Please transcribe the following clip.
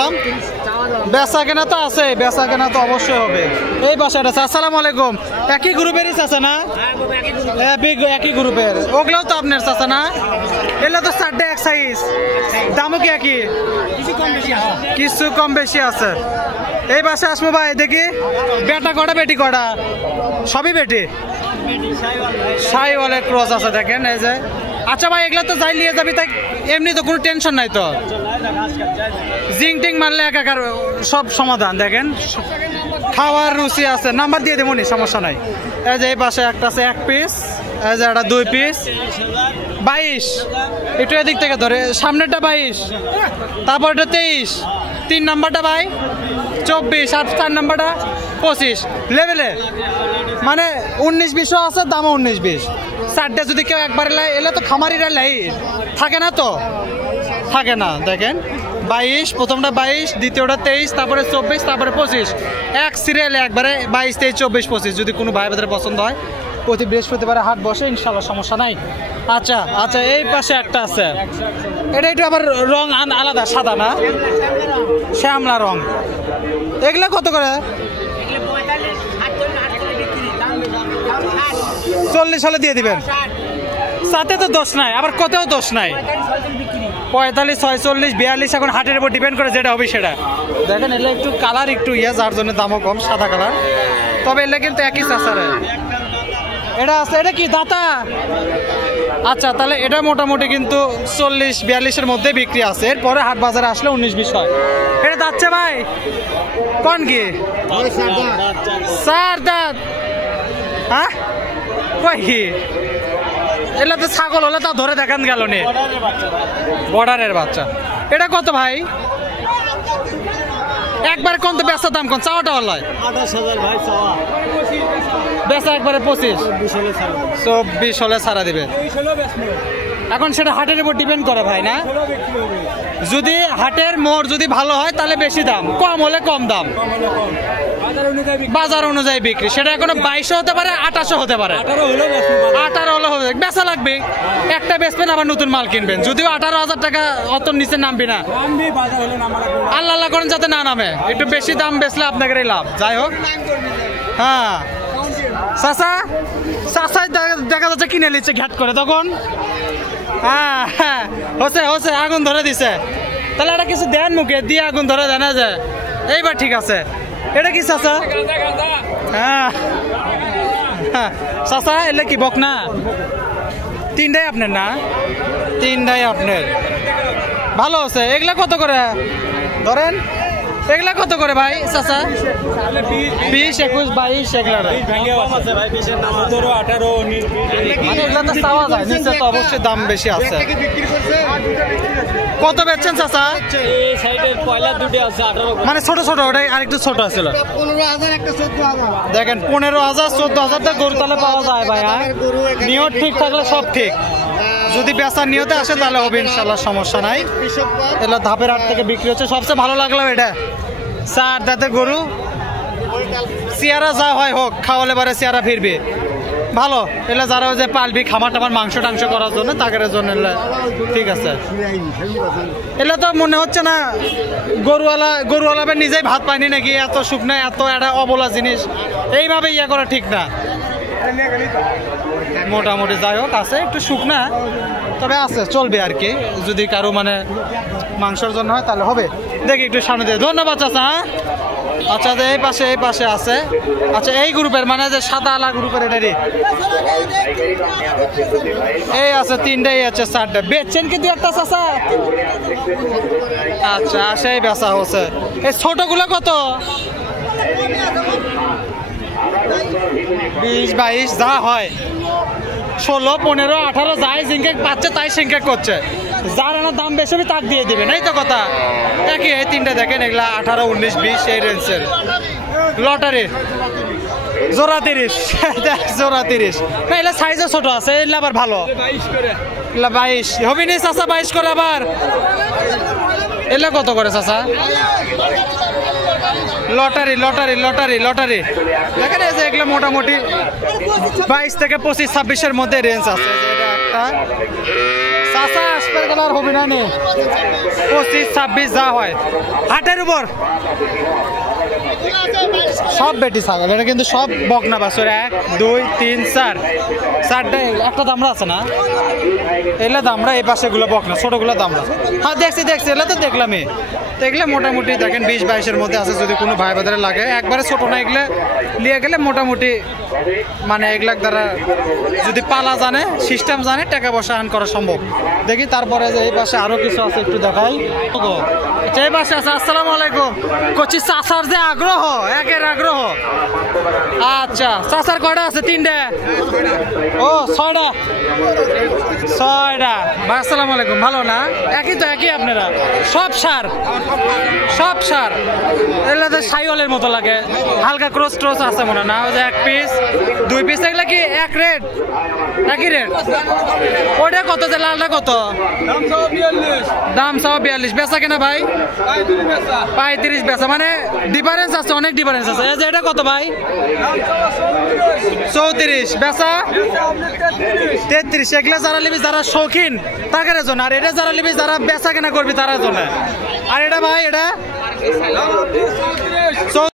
দাম? বেচা কেনা তো আছে, বেচা কেনা তো অবশ্যই হবে। এই বাসাটা আসসালামু আলাইকুম, একই গ্রুপেরই চাচা না? একই গ্রুপের, ওগুলোও তো আপনার চাচা না? এগুলো তো 4টা এক সাইজ, দামও কি একই? কিছু কম বেশি আছে। এই বাসা আসবো ভাই, দেখি বেটা কটা বেটি কটা? সবই বেটি, শাহিওয়ালের ক্রস আছে দেখেন এই যে। আচ্ছা ভাই, এগুলো তো যাই নিয়ে যাবি, তাই এমনি তো কোনো টেনশন নাই তো? জিং টিং মারলে একাকার সব সমাধান। দেখেন খাওয়ার রুচি আছে, নাম্বার দিয়ে দেবো নি, সমস্যা নাই। এই যে এই পাশে একটা আছে 1 পিস, এই যে একটা 2 পিস, 22। একটু এদিক থেকে ধরে, সামনেরটা 22, তারপরটা 23, 3 নাম্বারটা ভাই 24, আর 4 নাম্বারটা 25 লেভেলে, মানে 19-20 আছে, দামও 19-20। 4টা যদি কেউ একবার এলে তো খামারিরা লাই থাকে না, তো থাকে না। দেখেন 22, প্রথমটা 22, দ্বিতীয়টা 23, তারপরে 24, তারপরে 25, এক সিরিয়ালে একবারে 22, 23, 24, 25। যদি কোনো ভাই বোনের পছন্দ হয়, প্রতি বৃহস্পতিবারে হাট বসে, ইনশাল্লাহ সমস্যা নাই। আচ্ছা আচ্ছা, এই পাশে একটা আছে, এটা একটু আবার রং আলাদা, সাদা না, শ্যামলা রং। এগুলা কত করে? 40 হলে দিয়ে দিবেন, সাথে তো দোষ নাই, আবার কতেও দোষ নাই। 45, 46, 42, এখন হাটের উপর ডিপেন্ড করে, যেটা হবে সেটা। দেখেন এগুলো একটু কালার একটু যার জন্য দামও কম, সাদা কালার, তবে এগুলো কিন্তু একই চাষারে। এটা আছে, এটা কি দাতা? আচ্ছা, তাহলে এটা মোটামুটি কিন্তু 40-42-এর মধ্যে বিক্রি আছে। এরপরে হাট বাজারে আসলে 19-20 হয়। এটা যাচ্ছে ভাই কোন কি? 4 দাঁত। হ্যাঁ কই কি? এগুলো তো ছাগল হলে তা ধরে দেখান গেল নি। বর্ডারের বাচ্চা। এটা কত ভাই? একবার কোন তো বেচা দাম কোন? চাওয়াটা হল 28,000 ভাই চাওয়া, বেচা একবারে 25, 24 হলে ছাড়া দিবে। এখন সেটা হাটের উপর ডিপেন্ড করে ভাই না? যদি হাটের মোড় যদি ভালো হয় তাহলে বেশি দাম, কম হলে কম দাম, বাজার অনুযায়ী বিক্রি। সেটা এখনো 22 হতে পারে, 28 হতে পারে, 18 হলে হবে, বেচা লাগবে। একটা বেচবেন আবার নতুন মাল কিনবেন, যদিও 18,000 টাকা অত নিচে নামবি না, আল্লাহ আল্লাহ করেন যাতে না নামে। একটু বেশি দাম বেচলে আপনাদের লাভ। যাই হোক, হ্যাঁ চাচা, চাচাই দেখা যাচ্ছে কিনে নিচ্ছে ঘ্যাট করে তখন। হ্যাঁ হ্যাঁ, হচ্ছে আগুন ধরে দিছে। তাহলে এটা কিছু দেন মুখে দিয়ে আগুন ধরে দেন যায়, এইবার ঠিক আছে। এটা কি চাচা? হ্যাঁ চাচা, এলে কি বক না? 3টাই আপনার না? 3টাই আপনার, ভালো আছে। এগুলা কত করে ধরেন? এগুলা কত করে ভাই চাচা? 20, 21, 22 এগুলা। মানে এগুলা তো চাওয়া যায়, নিচে তো অবশ্যই দাম বেশি আছে। কত বেচছেন চাচা? মানে ছোট ছোট, ওটাই আরেকটু ছোট ছিল। 15,000, একটা 14,000। দেখেন 15,000, 14,000 টাকা গরু তাহলে পাওয়া যায় ভাই। নিয়ত ঠিক থাকলে সব ঠিক। যদি বেচার নিয়তে আসে তাহলে হবে ইনশাল্লাহ, সমস্যা নাই। এগুলো ধাপের হাট থেকে বিক্রি হচ্ছে। সবচেয়ে ভালো লাগলো এটা 4 দাঁতের গরু, চেয়ারা যা হয় হোক, খাওয়ালে পারে চেয়ারা ফিরবে ভালো। এগুলো যারা যে পালবি খামার টামার মাংস টাংস করার জন্য, তাদের জন্য ঠিক আছে। এগুলো তো মনে হচ্ছে না গরুওয়ালা নিজেই ভাত পায়নি নাকি, এত শুকনা, এত একটা অবলা জিনিস, এইভাবে ইয়ে করা ঠিক না। মোটামুটি যাই হোক আছে, একটু শুকনা তবে আছে, চলবে আর কি। যদি কারো মানে মাংসের জন্য হয় তাহলে হবে। দেখি একটু সামনে দিয়ে। ধন্যবাদ চাচা। আচ্ছা, এই পাশে আছে। আচ্ছা, এই গ্রুপের মানে যে সাদা আলা গ্রুপের, এটারই এই আছে 3টাই আছে, 4টা বেচছেন কি 2-একটা চাচা? আচ্ছা, সেই বেচা হচ্ছে। এই ছোটগুলো কত? 20, 22 যা হয়, 16, 15, 18 যাই জিঙ্কে পাচ্ছে তাই সিঙ্কে করছে। যার আনার দাম বেশি হবে তাক দিয়ে দিবেন, এই তো কথা। একই এই 3টা দেখেন, এগুলা 18, 19, 20 এই রেঞ্জের। লটারি জোড়া 30, জোড়া 30 না, এগুলা সাইজও ছোট আছে, এগুলা আবার ভালো। 22 হবি নি চাচা? 22 করে আবার। এগুলা কত করে চাচা? লটারি লটারি লটারি লটারি দেখেন, এই যে এগুলো মোটামুটি 22 থেকে 25, 26-এর মধ্যে রেঞ্জ আছে। একটা চাচা আসবার গেলে আর হবে না নে 25-26 যা হয় হাটের উপর সব বেটি ছাগল এটা কিন্তু সব বকনা বাছুর 1 2 3 4 চারটা একটা দামরা আছে না এগুলা দামরা এই পাশে গুলো বকনা ছোটগুলো দামরা হ্যাঁ দেখছি এগুলা তো দেখলামই এগুলো মোটামুটি দেখেন 20-22 মধ্যে আছে যদি কোনো ভাই বাজারে লাগে একবারে ছোট না এগুলো নিয়ে গেলে মোটামুটি মানে এগুলার দ্বারা যদি পালা জানে সিস্টেম জানে টাকা পয়সা আর্ন করা সম্ভব দেখি তারপরে যে এই পাশে আরো কিছু আছে একটু দেখাই এই পাশে আছে আসসালামু আলাইকুম কচি চাচার যে আগ্রহ একের আগ্রহ আচ্ছা চাচার কয়টা আছে 3টা ও 6টা ভাই আসসালামু আলাইকুম ভালো না একই আপনারা সব সার এগুলো তো সাইওয়ালের মতো লাগে হালকা ক্রস আছে মনে না ওই যে 1 পিস 2 পিস এগুলো কি একই রেট ওটা কত যে লালটা কত দাম 42 বেচা কেনা ভাই 35 বেচা মানে ডিফারেন্স আছে অনেক ডিফারেন্স আছে এই যে এটা কত ভাই 34 বেচা 33 এগুলো যারা নিবি যারা শৌখিন তাদের জন্য আর এটা যারা নিবি যারা বেচা কেনা করবি তার জন্য আর এটা ভাই এটা